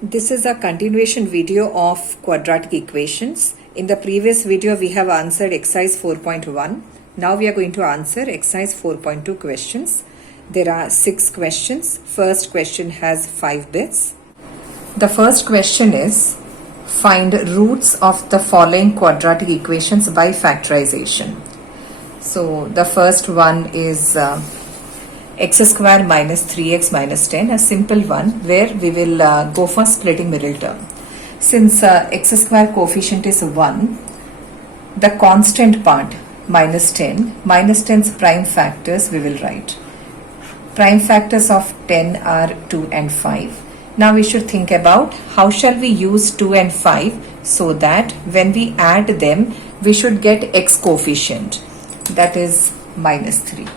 This is a continuation video of quadratic equations. In the previous video, we have answered exercise 4.1. Now we are going to answer exercise 4.2 questions. There are 6 questions. First question has 5 bits. The first question is, find roots of the following quadratic equations by factorization. So the first one is x square minus 3x minus 10, a simple one where we will go for splitting middle term. Since x square coefficient is 1, the constant part minus 10's prime factors we will write. Prime factors of 10 are 2 and 5. Now we should think about how shall we use 2 and 5 so that when we add them we should get x coefficient, that is minus 3.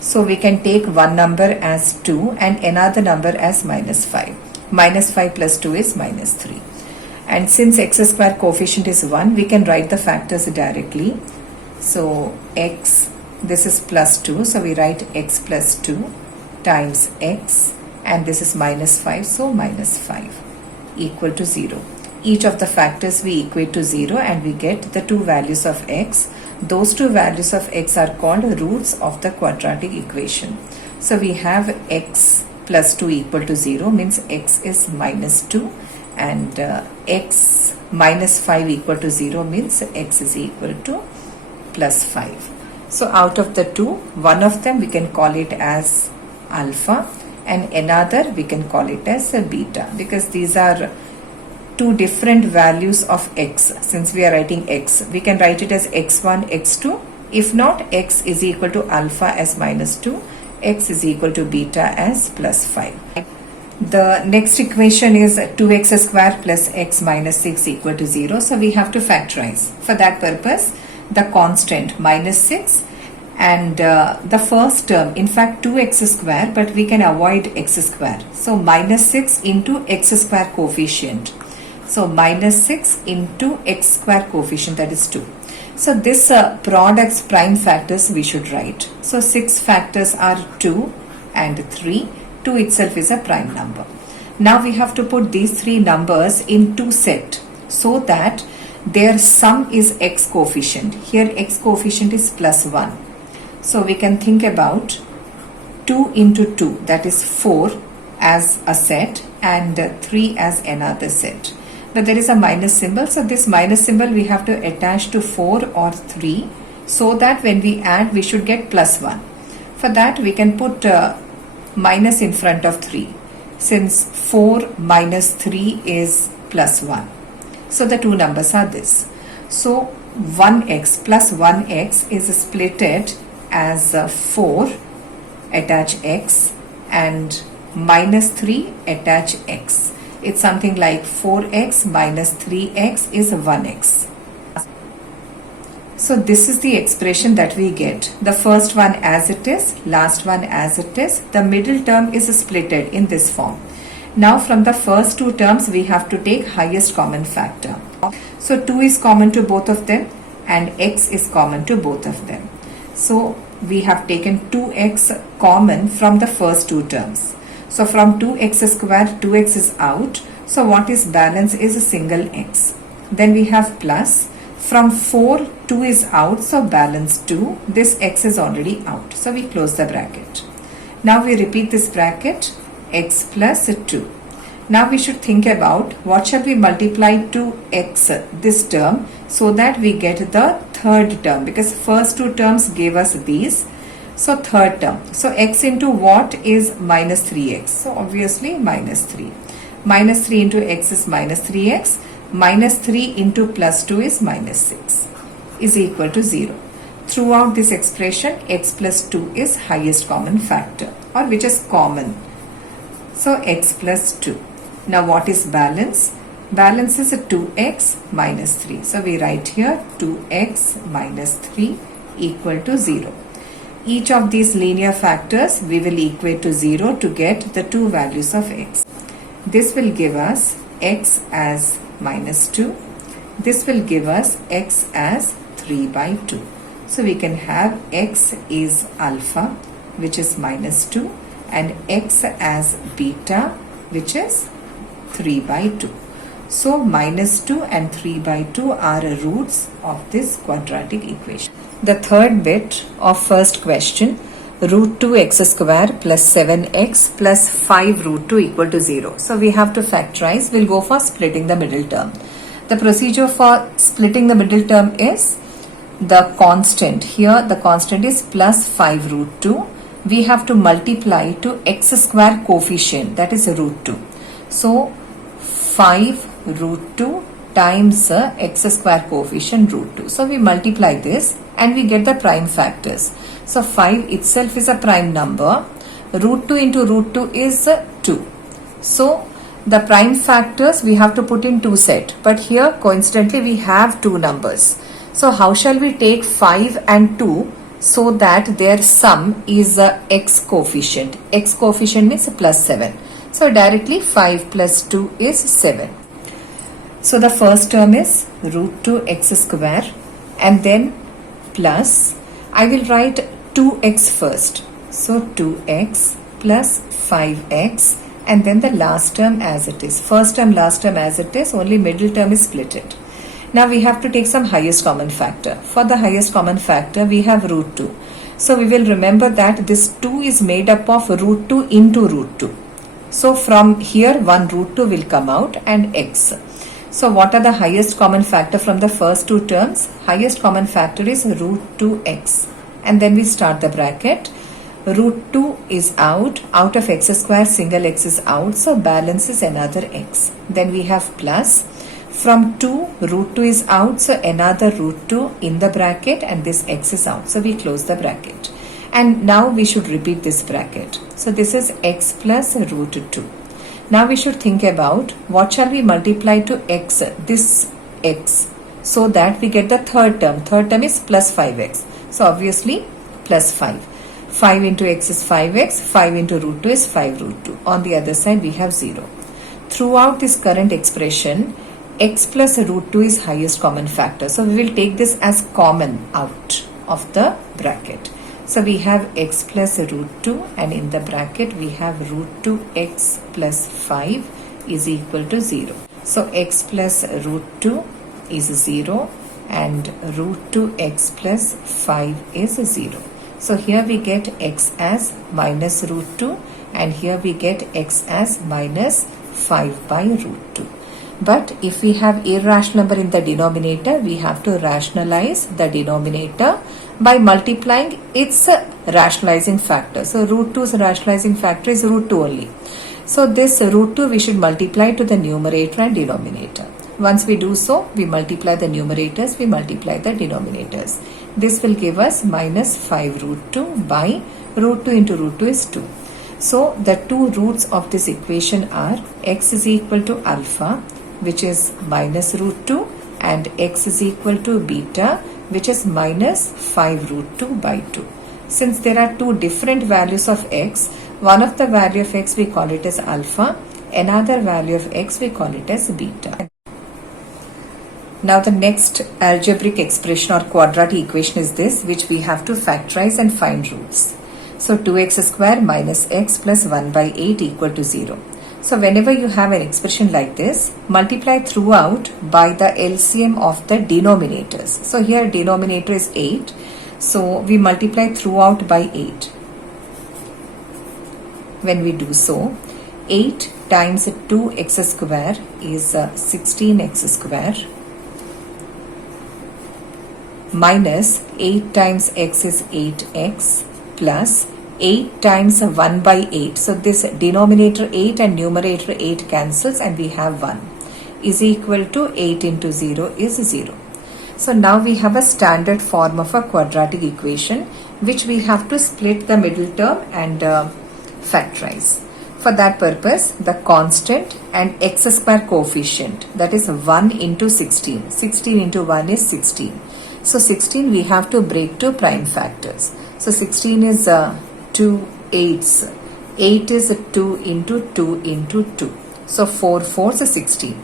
So we can take one number as 2 and another number as minus 5. Minus 5 plus 2 is minus 3. And since x square coefficient is 1, we can write the factors directly. So x, this is plus 2, so we write x plus 2 times x, and this is minus 5, so minus 5 equal to 0. Each of the factors we equate to 0 and we get the two values of x. Those two values of x are called roots of the quadratic equation. So we have x plus 2 equal to 0 means x is minus 2, and x minus 5 equal to 0 means x is equal to plus 5. So out of the two, one of them we can call it as alpha and another we can call it as a beta, because these are two different values of x. Since we are writing x, we can write it as x1, x2. If not, x is equal to alpha as minus 2, x is equal to beta as plus 5. The next equation is 2x square plus x minus 6 equal to 0. So we have to factorize. For that purpose, the constant minus 6 and the first term, in fact 2x square, but we can avoid x square. So minus 6 into x square coefficient. So minus 6 into x square coefficient, that is 2. So this product's prime factors we should write. So 6 factors are 2 and 3. 2 itself is a prime number. Now we have to put these 3 numbers in 2 set so that their sum is x coefficient. Here x coefficient is plus 1. So we can think about 2 into 2, that is 4 as a set and 3 as another set. But there is a minus symbol, so this minus symbol we have to attach to 4 or 3 so that when we add we should get plus 1. For that we can put minus in front of 3, since 4 minus 3 is plus 1. So the two numbers are this. So 1x plus 1x is splitted as 4, attach x, and minus 3, attach x. It's something like 4x minus 3x is 1x. So this is the expression that we get. The first one as it is, last one as it is. The middle term is splitted in this form. Now from the first two terms we have to take highest common factor. So 2 is common to both of them and x is common to both of them. So we have taken 2x common from the first two terms. So from 2x square, 2x is out. So what is balance is a single x. Then we have plus. From 4, 2 is out. So balance 2. This x is already out. So we close the bracket. Now we repeat this bracket. X plus 2. Now we should think about what shall we multiply to x, this term, so that we get the third term, because first two terms gave us these. So third term. So x into what is minus 3x. So obviously minus 3. Minus 3 into x is minus 3x. Minus 3 into plus 2 is minus 6 is equal to 0. Throughout this expression, x plus 2 is highest common factor, or which is common. So x plus 2. Now what is balance? Balance is a 2x minus 3. So we write here 2x minus 3 equal to 0. Each of these linear factors we will equate to 0 to get the two values of x. This will give us x as minus 2. This will give us x as 3 by 2. So we can have x is alpha, which is minus 2, and x as beta, which is 3 by 2. So minus 2 and 3 by 2 are roots of this quadratic equation. The third bit of first question, root 2x square plus 7x plus 5 root 2 equal to 0. So we have to factorize. We'll go for splitting the middle term. The procedure for splitting the middle term is the constant. Here the constant is plus 5 root 2. We have to multiply to x square coefficient, that is root 2. So 5 root 2 times x square coefficient root 2. So we multiply this and we get the prime factors. So 5 itself is a prime number. Root 2 into root 2 is 2. So the prime factors we have to put in 2 set. But here coincidentally we have 2 numbers. So how shall we take 5 and 2 so that their sum is x coefficient? X coefficient means plus 7. So directly 5 plus 2 is 7. So the first term is root 2x square and then plus, I will write 2x first. So 2x plus 5x and then the last term as it is. First term, last term as it is, only middle term is splitted. Now we have to take some highest common factor. For the highest common factor, we have root 2. So we will remember that this 2 is made up of root 2 into root 2. So from here, one root 2 will come out and x. So what are the highest common factor from the first two terms? Highest common factor is root 2x. And then we start the bracket. Root 2 is out of x square, single x is out. So balance is another x. Then we have plus. From 2, root 2 is out, so another root 2 in the bracket and this x is out. So we close the bracket. And now we should repeat this bracket. So this is x plus root 2. Now we should think about what shall we multiply to x, this x, so that we get the third term. Third term is plus 5x. So obviously plus 5. 5 into x is 5x, 5 into root 2 is 5 root 2. On the other side we have 0. Throughout this current expression, x plus root 2 is highest common factor. So we will take this as common out of the bracket. So we have x plus root 2 and in the bracket we have root 2x plus 5 is equal to 0. So x plus root 2 is 0 and root 2x plus 5 is 0. So here we get x as minus root 2 and here we get x as minus 5 by root 2. But if we have irrational number in the denominator, we have to rationalize the denominator by multiplying its rationalizing factor. So root 2's rationalizing factor is root 2 only. So this root 2 we should multiply to the numerator and denominator. Once we do so, we multiply the numerators, we multiply the denominators. This will give us minus 5 root 2 by root 2 into root 2 is 2. So the two roots of this equation are x is equal to alpha, which is minus root 2, and x is equal to beta, which is minus 5 root 2 by 2. Since there are two different values of x, one of the value of x we call it as alpha, another value of x we call it as beta. Now the next algebraic expression or quadratic equation is this, which we have to factorize and find roots. So 2x square minus x plus 1 by 8 equal to 0. So whenever you have an expression like this, multiply throughout by the LCM of the denominators. So here denominator is 8. So we multiply throughout by 8. When we do so, 8 times 2x square is 16x square minus 8 times x is 8x plus 8 times 1 by 8. So this denominator 8 and numerator 8 cancels and we have 1 is equal to 8 into 0 is 0. So now we have a standard form of a quadratic equation which we have to split the middle term and factorize. For that purpose, the constant and x square coefficient, that is 1 into 16. 16 into 1 is 16. So 16 we have to break to prime factors. So 16 is 2 8s. 8 is 2 into 2 into 2. So 4 4s is 16.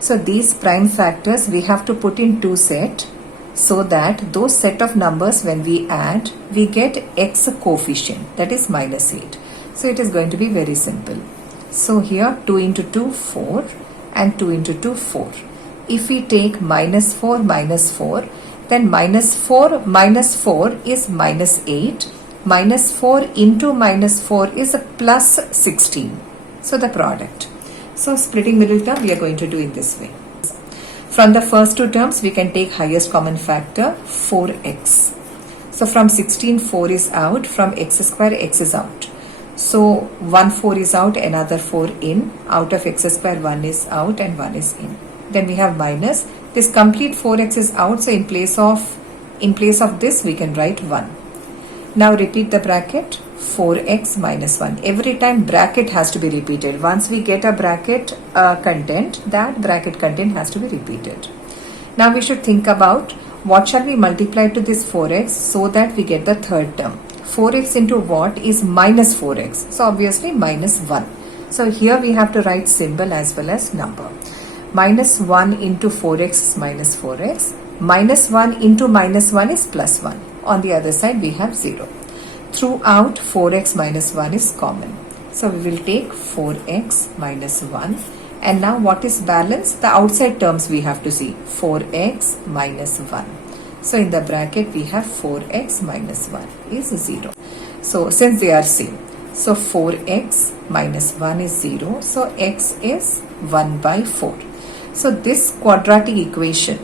So these prime factors we have to put in 2 set so that those set of numbers when we add, we get x coefficient, that is minus 8. So it is going to be very simple. So here 2 into 2, 4 and 2 into 2, 4. If we take minus 4, then minus 4 is minus 8. Minus 4 into minus 4 is a plus 16. So the product. So splitting middle term we are going to do in this way. From the first two terms we can take highest common factor 4x. So from 16 4 is out, from x square x is out. So 1 4 is out, another 4 in. Out of x square 1 is out and 1 is in. Then we have minus. This complete 4x is out, so in place of this we can write 1. Now repeat the bracket 4x minus 1. Every time bracket has to be repeated. Once we get a bracket content, that bracket content has to be repeated. Now we should think about what shall we multiply to this 4x so that we get the third term. 4x into what is minus 4x. So obviously minus 1. So here we have to write symbol as well as number. Minus 1 into 4x is minus 4x. Minus 1 into minus 1 is plus 1. On the other side we have 0. Throughout 4x minus 1 is common. So we will take 4x minus 1. And now what is balance? The outside terms we have to see. 4x minus 1. So in the bracket we have 4x minus 1 is 0. So since they are same. So 4x minus 1 is 0. So x is 1 by 4. So this quadratic equation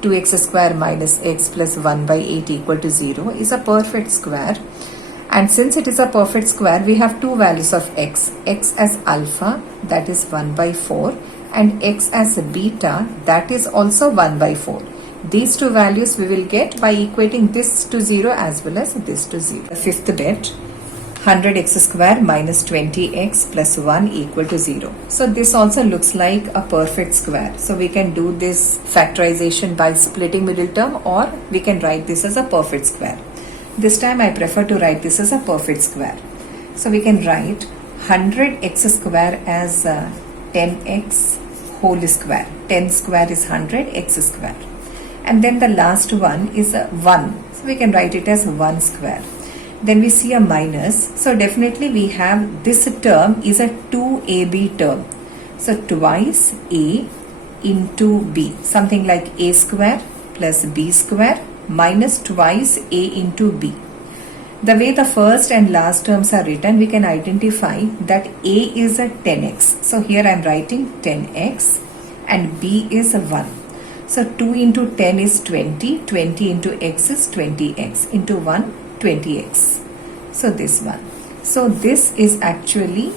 2x square minus x plus 1 by 8 equal to 0 is a perfect square. And since it is a perfect square, we have two values of x. X as alpha, that is 1 by 4, and x as beta, that is also 1 by 4. These two values we will get by equating this to 0 as well as this to 0. The fifth bit, 100x square minus 20x plus 1 equal to 0. So this also looks like a perfect square. So we can do this factorization by splitting middle term, or we can write this as a perfect square. This time I prefer to write this as a perfect square. So we can write 100x square as 10x whole square. 10 square is 100, x square. And then the last one is 1. So we can write it as 1 square. Then we see a minus. So definitely we have this term is a 2ab term. So twice a into b. Something like a square plus b square minus twice a into b. The way the first and last terms are written, we can identify that a is a 10x. So here I am writing 10x and b is a 1. So 2 into 10 is 20. 20 into x is 20x. Into 1, 20x. So this one. So this is actually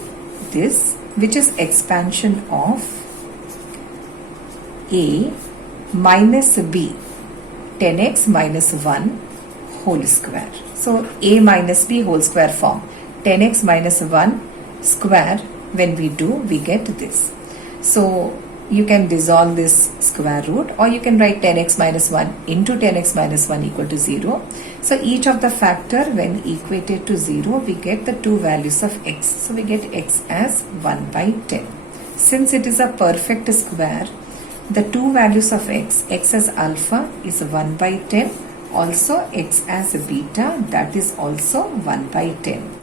this, which is expansion of a minus b. 10x minus 1 whole square. So a minus b whole square form. 10x minus 1 square, when we do, we get this. So you can dissolve this square root, or you can write 10x minus 1 into 10x minus 1 equal to 0. So each of the factor, when equated to 0, we get the two values of x. So we get x as 1 by 10. Since it is a perfect square, the two values of x as alpha is 1 by 10, also x as beta, that is also 1 by 10.